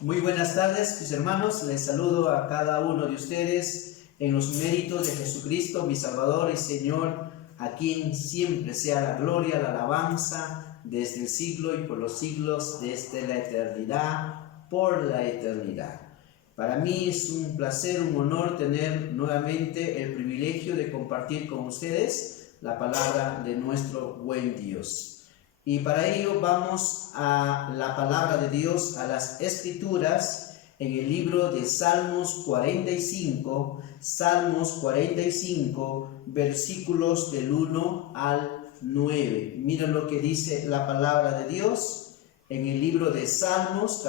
Muy buenas tardes, mis hermanos. Les saludo a cada uno de ustedes en los méritos de Jesucristo, mi Salvador y Señor, a quien siempre sea la gloria, la alabanza, desde el siglo y por los siglos, desde la eternidad, por la eternidad. Para mí es un placer, un honor tener nuevamente el privilegio de compartir con ustedes la palabra de nuestro buen Dios. Y para ello vamos a la palabra de Dios, a las Escrituras, en el libro de Salmos 45, versículos del 1 al 9. Miren lo que dice la palabra de Dios en el libro de Salmos,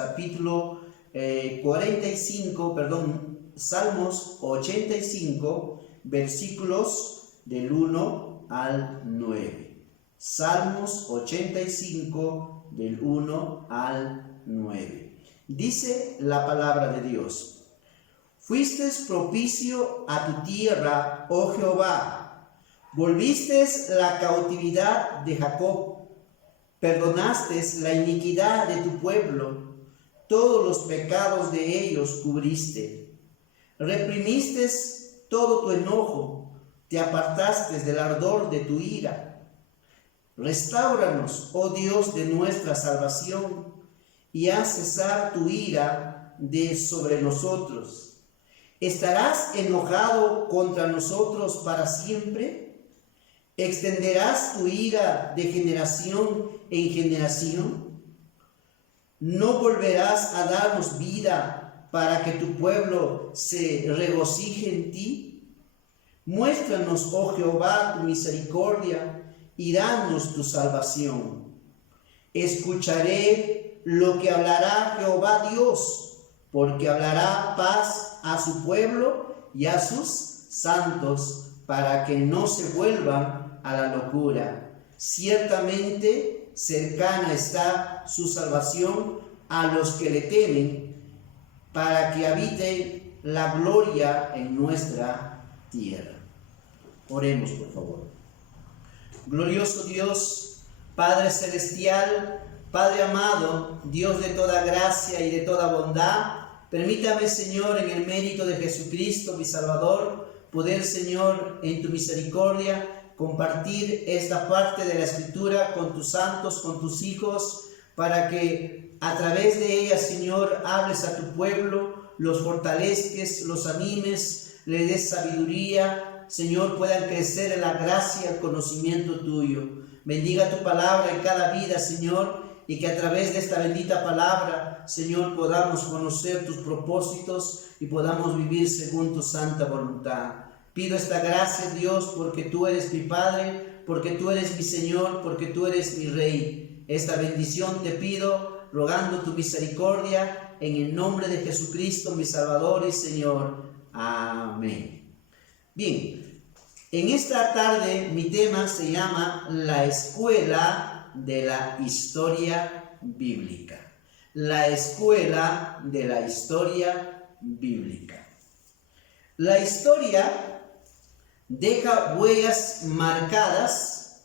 Salmos 85, versículos del 1 al 9. Salmos 85, del 1 al 9. Dice la palabra de Dios: Fuiste propicio a tu tierra, oh Jehová, volviste la cautividad de Jacob, perdonaste la iniquidad de tu pueblo, todos los pecados de ellos cubriste, reprimiste todo tu enojo, te apartaste del ardor de tu ira. Restáuranos, oh Dios de nuestra salvación, y haz cesar tu ira de sobre nosotros. ¿Estarás enojado contra nosotros para siempre? ¿Extenderás tu ira de generación en generación? ¿No volverás a darnos vida para que tu pueblo se regocije en ti? Muéstranos, oh Jehová, tu misericordia, y danos tu salvación. Escucharé lo que hablará Jehová Dios, porque hablará paz a su pueblo y a sus santos, para que no se vuelvan a la locura. Ciertamente cercana está su salvación a los que le temen, para que habite la gloria en nuestra tierra. Oremos, por favor. Glorioso Dios, Padre celestial, Padre amado, Dios de toda gracia y de toda bondad, permítame, Señor, en el mérito de Jesucristo, mi Salvador, poder, Señor, en tu misericordia, compartir esta parte de la Escritura con tus santos, con tus hijos, para que a través de ella, Señor, hables a tu pueblo, los fortalezques, los animes, le des sabiduría, Señor, puedan crecer en la gracia y el conocimiento tuyo. Bendiga tu palabra en cada vida, Señor, y que a través de esta bendita palabra, Señor, podamos conocer tus propósitos y podamos vivir según tu santa voluntad. Pido esta gracia, Dios, porque tú eres mi Padre, porque tú eres mi Señor, porque tú eres mi Rey. Esta bendición te pido, rogando tu misericordia, en el nombre de Jesucristo, mi Salvador y Señor. Amén. Bien, en esta tarde mi tema se llama la escuela de la historia bíblica. La escuela de la historia bíblica. La historia deja huellas marcadas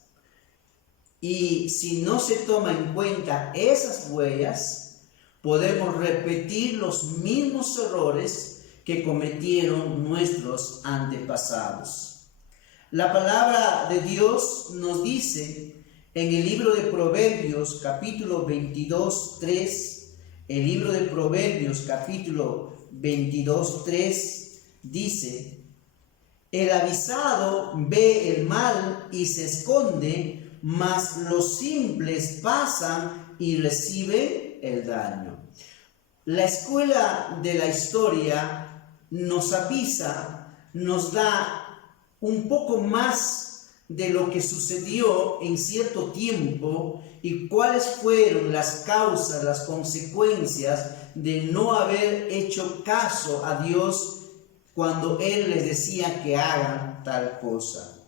y si no se toma en cuenta esas huellas, podemos repetir los mismos errores que cometieron nuestros antepasados. La palabra de Dios nos dice en el libro de Proverbios, capítulo 22, 3, el libro de Proverbios, capítulo 22, 3, dice: el avisado ve el mal y se esconde, mas los simples pasan y reciben el daño. La escuela de la historia nos avisa, nos da un poco más de lo que sucedió en cierto tiempo y cuáles fueron las causas, las consecuencias de no haber hecho caso a Dios cuando Él les decía que hagan tal cosa.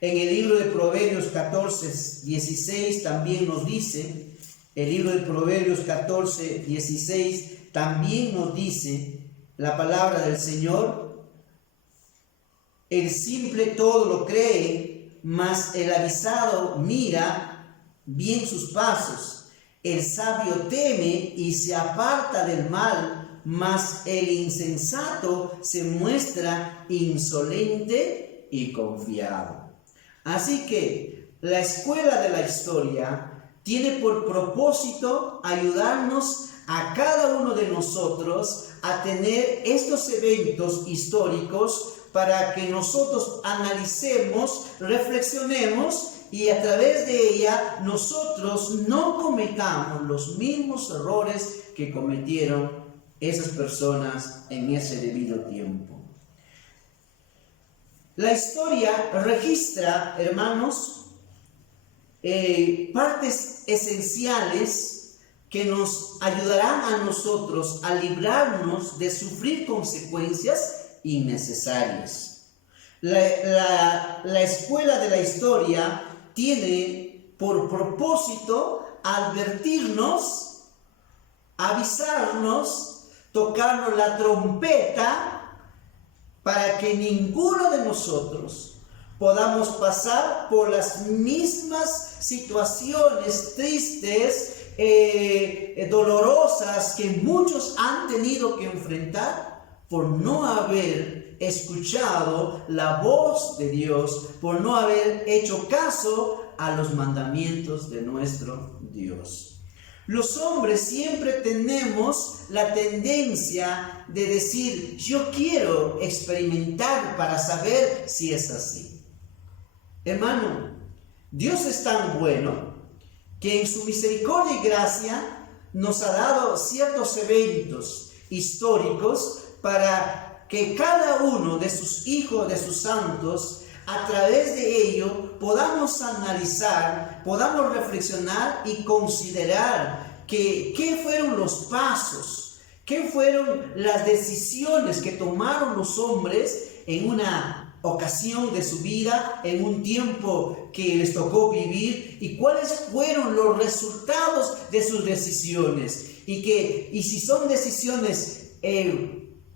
En el libro de Proverbios 14, 16 también nos dice, el libro de Proverbios 14, 16 también nos dice la palabra del Señor: el simple todo lo cree, mas el avisado mira bien sus pasos. El sabio teme y se aparta del mal, mas el insensato se muestra insolente y confiado. Así que la escuela de la historia tiene por propósito ayudarnos a cada uno de nosotros a tener estos eventos históricos para que nosotros analicemos, reflexionemos y a través de ella nosotros no cometamos los mismos errores que cometieron esas personas en ese debido tiempo. La historia registra, hermanos, partes esenciales que nos ayudarán a nosotros a librarnos de sufrir consecuencias innecesarias. La escuela de la historia tiene por propósito advertirnos, avisarnos, tocarnos la trompeta para que ninguno de nosotros podamos pasar por las mismas situaciones tristes, dolorosas que muchos han tenido que enfrentar por no haber escuchado la voz de Dios, por no haber hecho caso a los mandamientos de nuestro Dios. Los hombres siempre tenemos la tendencia de decir, yo quiero experimentar para saber si es así. Hermano, Dios es tan bueno que en su misericordia y gracia nos ha dado ciertos eventos históricos para que cada uno de sus hijos, de sus santos, a través de ello podamos analizar, podamos reflexionar y considerar qué fueron los pasos, qué fueron las decisiones que tomaron los hombres en una ocasión de su vida, en un tiempo que les tocó vivir, y cuáles fueron los resultados de sus decisiones, y si son decisiones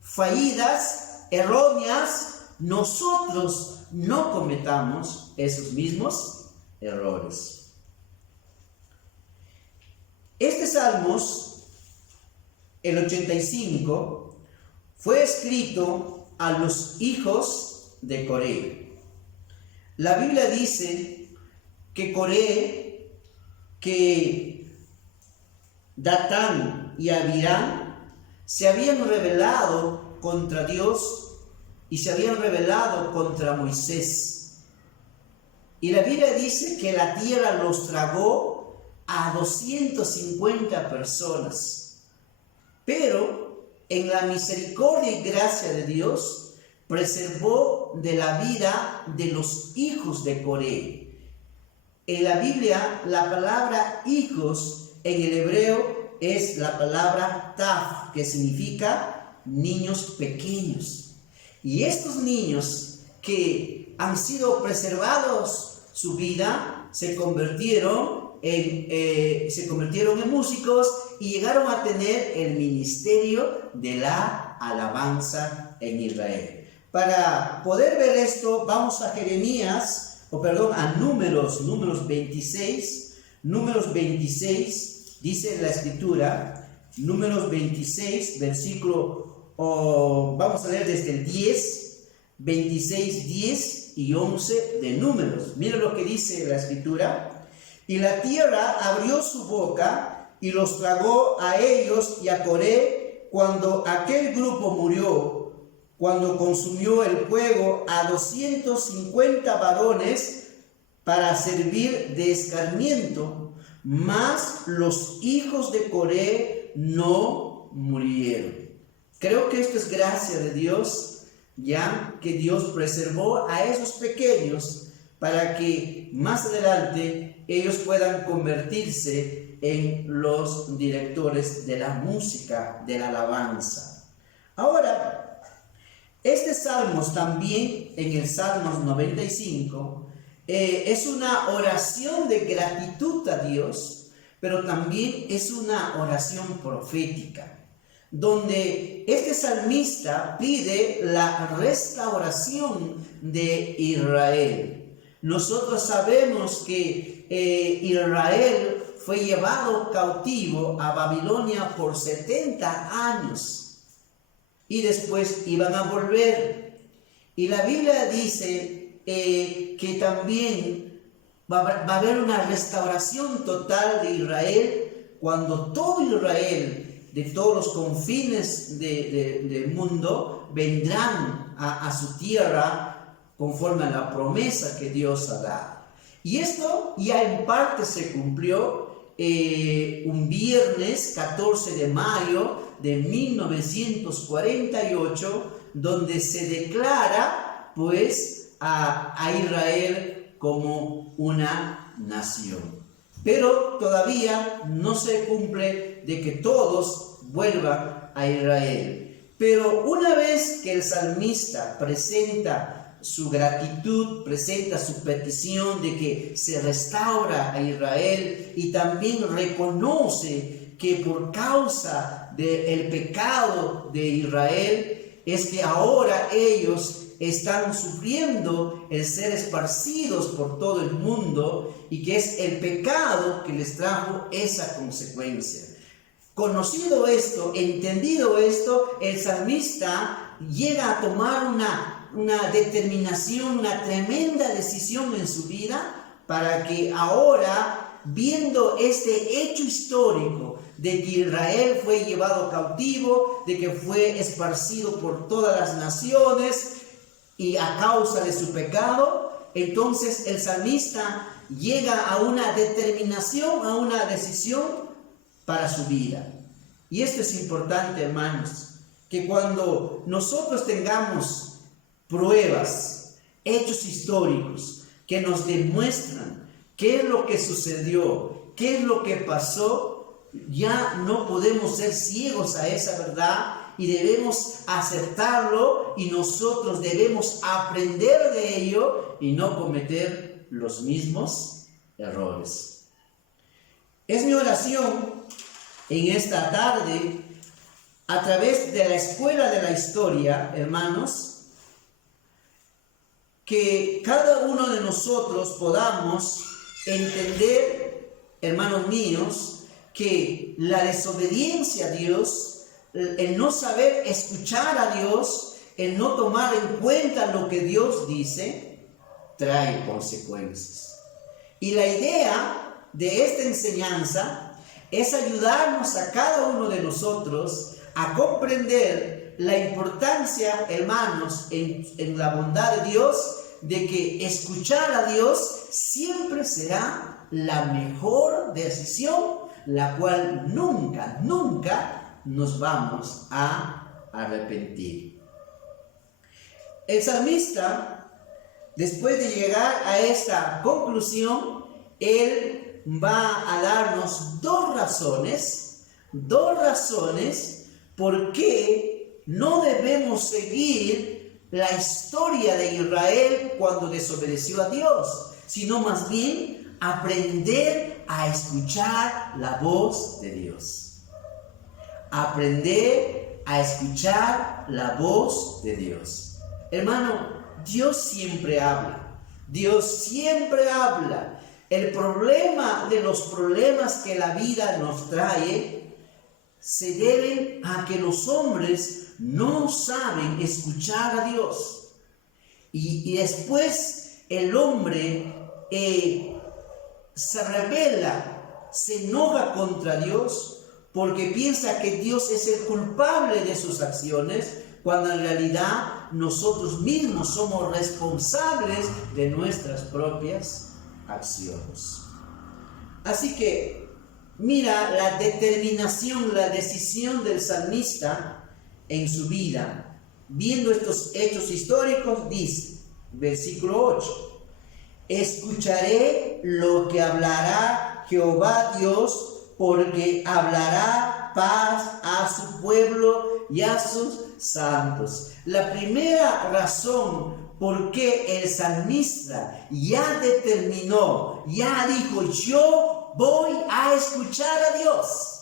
fallidas, erróneas, nosotros no cometamos esos mismos errores. Este Salmos, el 85, fue escrito a los hijos de Coré. La Biblia dice que Coré, que Datán y Abiram se habían rebelado contra Dios y se habían rebelado contra Moisés. Y la Biblia dice que la tierra los tragó a 250 personas. Pero en la misericordia y gracia de Dios preservó de la vida de los hijos de Coré. En la Biblia, la palabra hijos en el hebreo es la palabra taf, que significa niños pequeños. Y estos niños que han sido preservados su vida se convirtieron en músicos y llegaron a tener el ministerio de la alabanza en Israel. Para poder ver esto, vamos a Números 26. Números 26, dice la Escritura, Números 26, versículo, vamos a leer desde el 10, 26, 10 y 11 de Números. Miren lo que dice la Escritura. Y la tierra abrió su boca y los tragó a ellos y a Coré cuando aquel grupo murió, cuando consumió el fuego a 250 varones para servir de escarmiento, mas los hijos de Coré no murieron. Creo que esto es gracia de Dios, ya que Dios preservó a esos pequeños para que más adelante ellos puedan convertirse en los directores de la música, de la alabanza. Ahora, este Salmos también, en el Salmos 95, es una oración de gratitud a Dios, pero también es una oración profética, donde este salmista pide la restauración de Israel. Nosotros sabemos que Israel fue llevado cautivo a Babilonia por 70 años y después iban a volver. Y la Biblia dice que también va a haber una restauración total de Israel cuando todo Israel de todos los confines del mundo vendrán a su tierra conforme a la promesa que Dios ha dado. Y esto ya en parte se cumplió un viernes 14 de mayo de 1948, donde se declara pues a Israel como una nación. Pero todavía no se cumple de que todos vuelvan a Israel. Pero una vez que el salmista presenta su gratitud, presenta su petición de que se restaura a Israel y también reconoce que por causa del pecado de Israel es que ahora ellos están sufriendo el ser esparcidos por todo el mundo y que es el pecado que les trajo esa consecuencia. Conocido esto, entendido esto, el salmista llega a tomar una determinación, una tremenda decisión en su vida para que ahora, viendo este hecho histórico de que Israel fue llevado cautivo, de que fue esparcido por todas las naciones y a causa de su pecado, entonces el salmista llega a una determinación, a una decisión para su vida. Y esto es importante, hermanos, que cuando nosotros tengamos pruebas, hechos históricos que nos demuestran qué es lo que sucedió, qué es lo que pasó, ya no podemos ser ciegos a esa verdad y debemos aceptarlo y nosotros debemos aprender de ello y no cometer los mismos errores. Es mi oración en esta tarde, a través de la escuela de la historia, hermanos, que cada uno de nosotros podamos entender, hermanos míos, que la desobediencia a Dios, el no saber escuchar a Dios, el no tomar en cuenta lo que Dios dice, trae consecuencias. Y la idea de esta enseñanza es ayudarnos a cada uno de nosotros a comprender la importancia, hermanos, en la bondad de Dios, de que escuchar a Dios siempre será la mejor decisión, la cual nunca nos vamos a arrepentir. El salmista, después de llegar a esta conclusión, él va a darnos dos razones por qué no debemos seguir la historia de Israel cuando desobedeció a Dios, sino más bien aprender a escuchar la voz de Dios. Aprender a escuchar la voz de Dios. Hermano, Dios siempre habla. Dios siempre habla. El problema de los problemas que la vida nos trae se deben a que los hombres no saben escuchar a Dios. Y después el hombre se rebela, se enoja contra Dios porque piensa que Dios es el culpable de sus acciones, cuando en realidad nosotros mismos somos responsables de nuestras propias acciones. Así que mira la determinación, la decisión del salmista en su vida. Viendo estos hechos históricos, dice, versículo 8, escucharé lo que hablará Jehová Dios, porque hablará paz a su pueblo y a sus santos. La primera razón por qué el salmista ya determinó, ya dijo, yo voy a escuchar a Dios.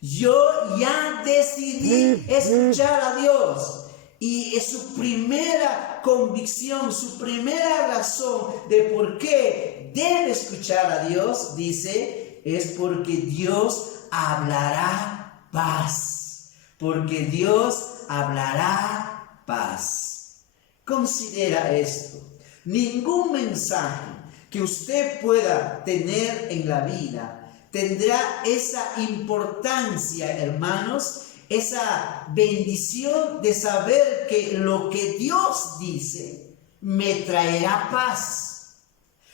Yo ya decidí escuchar a Dios. Y es su primera convicción, su primera razón de por qué debe escuchar a Dios, dice, es porque Dios hablará paz. Porque Dios hablará paz. Considera esto. Ningún mensaje que usted pueda tener en la vida tendrá esa importancia, hermanos, esa bendición de saber que lo que Dios dice me traerá paz.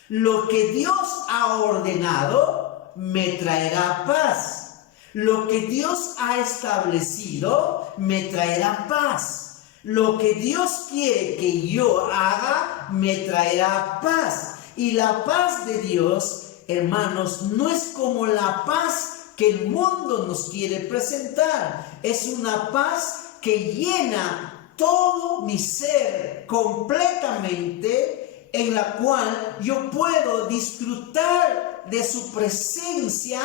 Lo que Dios ha ordenado me traerá paz. Lo que Dios ha establecido me traerá paz. Lo que Dios quiere que yo haga me traerá paz. Y la paz de Dios, hermanos, no es como la paz que el mundo nos quiere presentar. Es una paz que llena todo mi ser completamente, en la cual yo puedo disfrutar de su presencia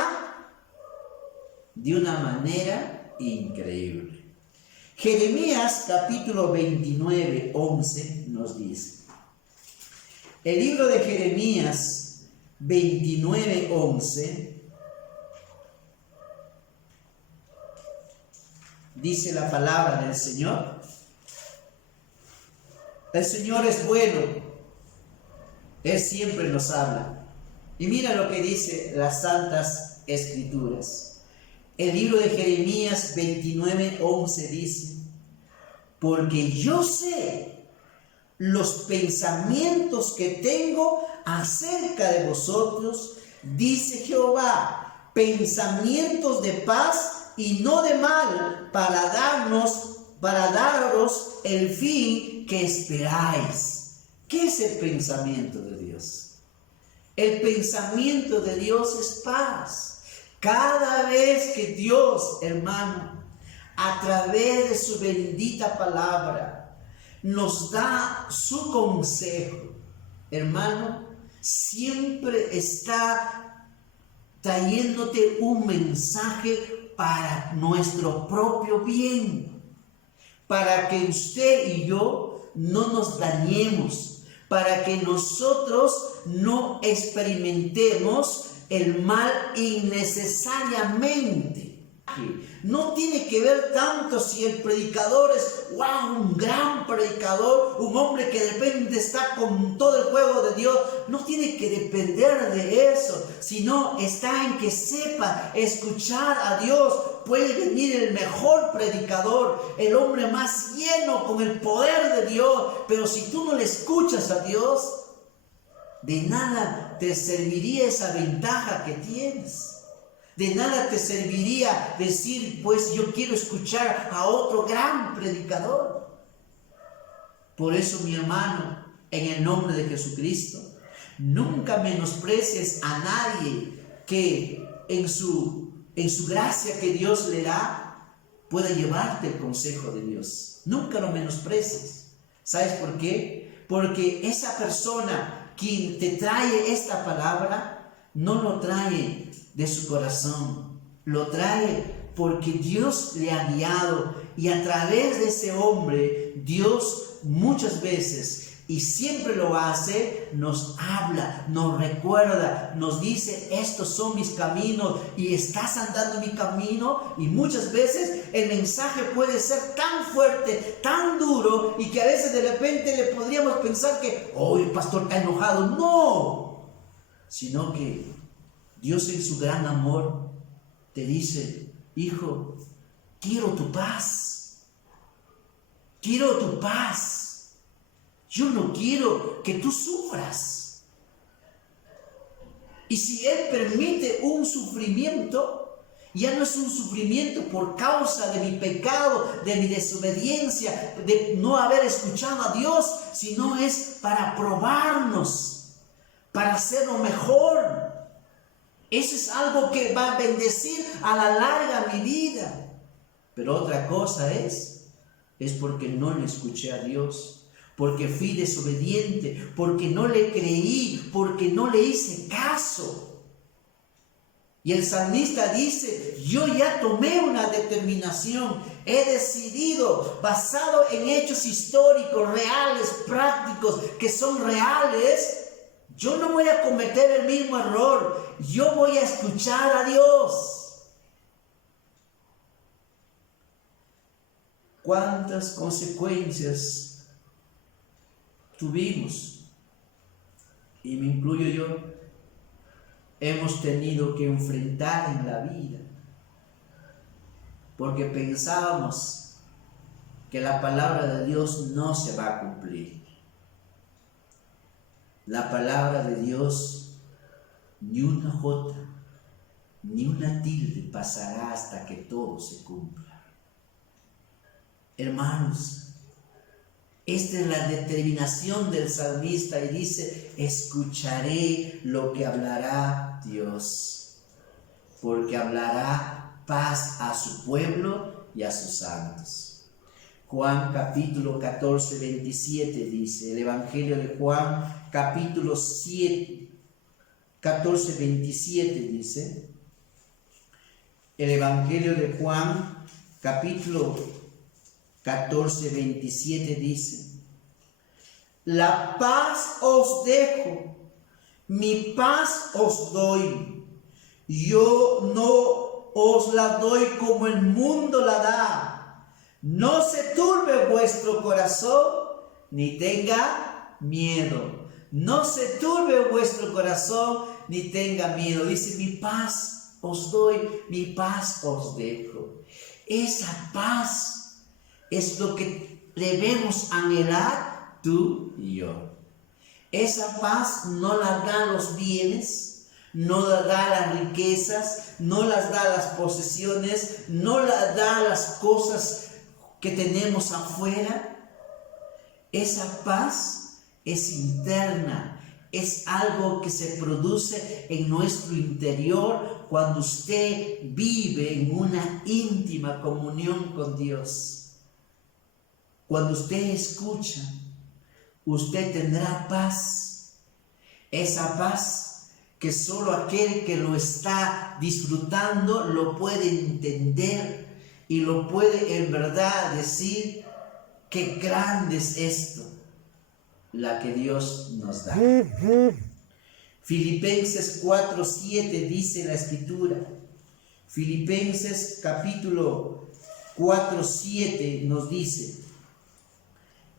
de una manera increíble. Jeremías capítulo 29, 11 nos dice. El libro de Jeremías 29, 11 dice la palabra del Señor. El Señor es bueno. Él siempre nos habla. Y mira lo que dice las Santas Escrituras. El libro de Jeremías 29, 11 dice: porque yo sé los pensamientos que tengo acerca de vosotros, dice Jehová, pensamientos de paz y no de mal, para daros el fin que esperáis. ¿Qué es el pensamiento de Dios? El pensamiento de Dios es paz. Cada vez que Dios, hermano, a través de su bendita palabra, nos da su consejo, hermano, siempre está trayéndote un mensaje para nuestro propio bien, para que usted y yo no nos dañemos, para que nosotros no experimentemos el mal innecesariamente. No tiene que ver tanto si el predicador es un gran predicador, un hombre que de repente está con todo el fuego de Dios. No tiene que depender de eso, sino está en que sepa escuchar a Dios. Puede venir el mejor predicador, el hombre más lleno con el poder de Dios, pero si tú no le escuchas a Dios, de nada te serviría esa ventaja que tienes. De nada te serviría decir, pues yo quiero escuchar a otro gran predicador. Por eso, mi hermano, en el nombre de Jesucristo, nunca menosprecies a nadie que en su gracia que Dios le da, pueda llevarte el consejo de Dios. Nunca lo menosprecies. ¿Sabes por qué? Porque esa persona quien te trae esta palabra, no lo trae de su corazón, lo trae porque Dios le ha guiado, y a través de ese hombre Dios muchas veces, y siempre lo hace, nos habla, nos recuerda, nos dice: estos son mis caminos y estás andando en mi camino. Y muchas veces el mensaje puede ser tan fuerte, tan duro, y que a veces de repente le podríamos pensar que el pastor está enojado. No, sino que Dios en su gran amor te dice: hijo, quiero tu paz. Quiero tu paz. Yo no quiero que tú sufras. Y si Él permite un sufrimiento, ya no es un sufrimiento por causa de mi pecado, de mi desobediencia, de no haber escuchado a Dios, sino es para probarnos, para hacerlo mejor. Eso es algo que va a bendecir a la larga mi vida. Pero otra cosa es porque no le escuché a Dios, porque fui desobediente, porque no le creí, porque no le hice caso. Y el salmista dice, yo ya tomé una determinación, he decidido, basado en hechos históricos, reales, prácticos, que son reales, yo no voy a cometer el mismo error, yo voy a escuchar a Dios. ¿Cuántas consecuencias tuvimos? Y me incluyo yo. Hemos tenido que enfrentar en la vida, porque pensábamos que la palabra de Dios no se va a cumplir. La palabra de Dios, ni una jota, ni una tilde pasará hasta que todo se cumpla. Hermanos, esta es la determinación del salmista y dice, escucharé lo que hablará Dios, porque hablará paz a su pueblo y a sus santos. Juan capítulo 14, 27 dice, el Evangelio de Juan capítulo 14, 27 dice, el Evangelio de Juan capítulo 14, 27 dice, la paz os dejo, mi paz os doy, yo no os la doy como el mundo la da, no se turbe vuestro corazón, ni tenga miedo, no se turbe vuestro corazón, ni tenga miedo, dice, mi paz os doy, mi paz os dejo. Esa paz es lo que debemos anhelar tú y yo. Esa paz no la dan los bienes, no la da las riquezas, no las da las posesiones, no la da las cosas que tenemos afuera. Esa paz es interna, es algo que se produce en nuestro interior cuando usted vive en una íntima comunión con Dios. Cuando usted escucha, usted tendrá paz. Esa paz que solo aquel que lo está disfrutando lo puede entender y lo puede en verdad decir, qué grande es esto, la que Dios nos da. Filipenses 4:7 dice la Escritura. Filipenses capítulo 4:7 nos dice.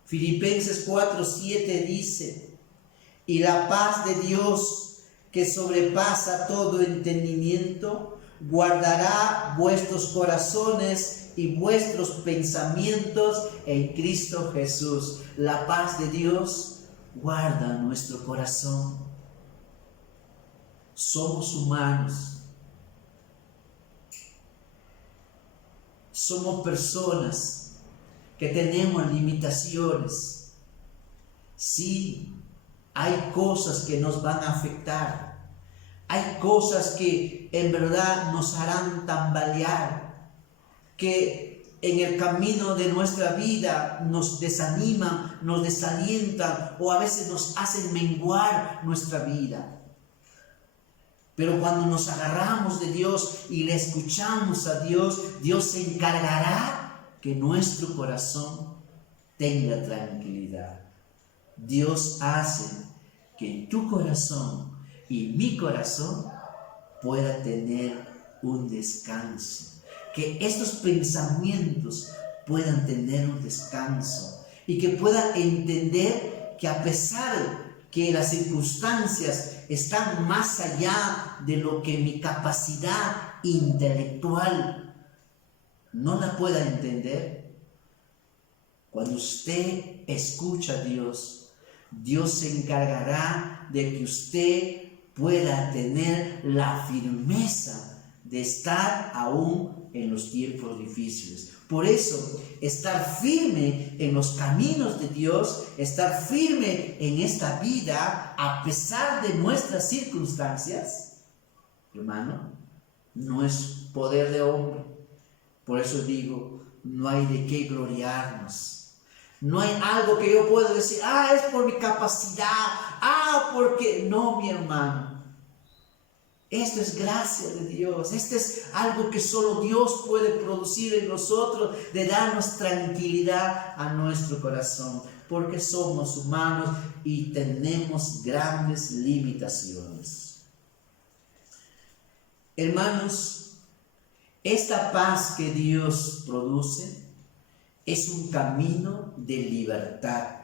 Filipenses 4:7 dice, y la paz de Dios que sobrepasa todo entendimiento, guardará vuestros corazones y vuestros pensamientos en Cristo Jesús. La paz de Dios guarda nuestro corazón. Somos humanos. Somos personas que tenemos limitaciones. Sí, hay cosas que nos van a afectar. Hay cosas que en verdad nos harán tambalear, que en el camino de nuestra vida nos desaniman, nos desalientan o a veces nos hacen menguar nuestra vida. Pero cuando nos agarramos de Dios y le escuchamos a Dios, Dios se encargará que nuestro corazón tenga tranquilidad. Dios hace que tu corazón y mi corazón pueda tener un descanso. Que estos pensamientos puedan tener un descanso y que puedan entender que a pesar que las circunstancias están más allá de lo que mi capacidad intelectual no la pueda entender, cuando usted escucha a Dios, Dios se encargará de que usted pueda tener la firmeza de estar aún en los tiempos difíciles. Por eso, estar firme en los caminos de Dios, estar firme en esta vida, a pesar de nuestras circunstancias, hermano, no es poder de hombre. Por eso digo, no hay de qué gloriarnos. No hay algo que yo pueda decir, es por mi capacidad, porque no, mi hermano. Esto es gracia de Dios. Esto es algo que solo Dios puede producir en nosotros, de darnos tranquilidad a nuestro corazón, porque somos humanos y tenemos grandes limitaciones. Hermanos, esta paz que Dios produce es un camino de libertad.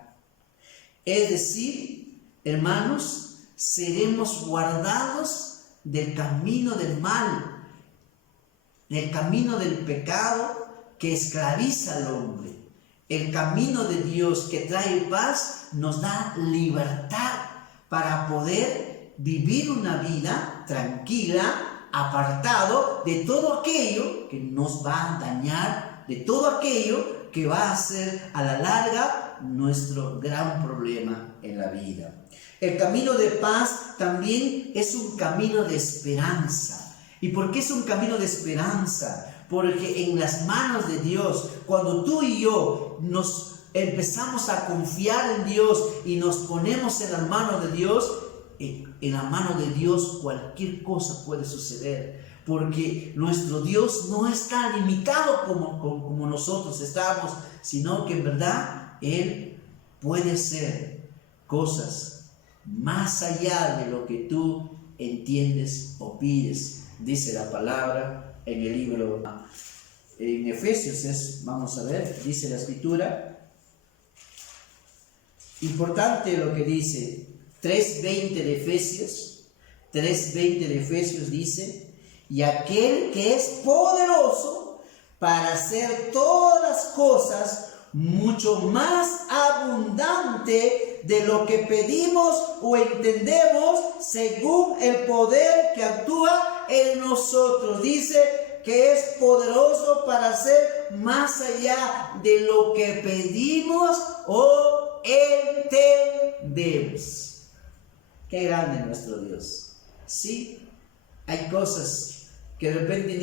Es decir, hermanos, seremos guardados del camino del mal, del camino del pecado que esclaviza al hombre. El camino de Dios que trae paz nos da libertad para poder vivir una vida tranquila, apartado de todo aquello que nos va a dañar, de todo aquello que va a ser a la larga nuestro gran problema en la vida. El camino de paz también es un camino de esperanza. ¿Y por qué es un camino de esperanza? Porque en las manos de Dios, cuando tú y yo nos empezamos a confiar en Dios y nos ponemos en las manos de Dios, en la mano de Dios cualquier cosa puede suceder. Porque nuestro Dios no está limitado como nosotros estamos, sino que en verdad Él puede hacer cosas más allá de lo que tú entiendes o pides. Dice la palabra en el libro, en Efesios, vamos a ver, dice la Escritura. Importante lo que dice, 3:20 de Efesios, 3:20 de Efesios dice: y aquel que es poderoso para hacer todas las cosas mucho más abundante de lo que pedimos o entendemos, según el poder que actúa en nosotros. Dice que es poderoso para hacer más allá de lo que pedimos o entendemos. Qué grande nuestro Dios. Sí, hay cosas que de repente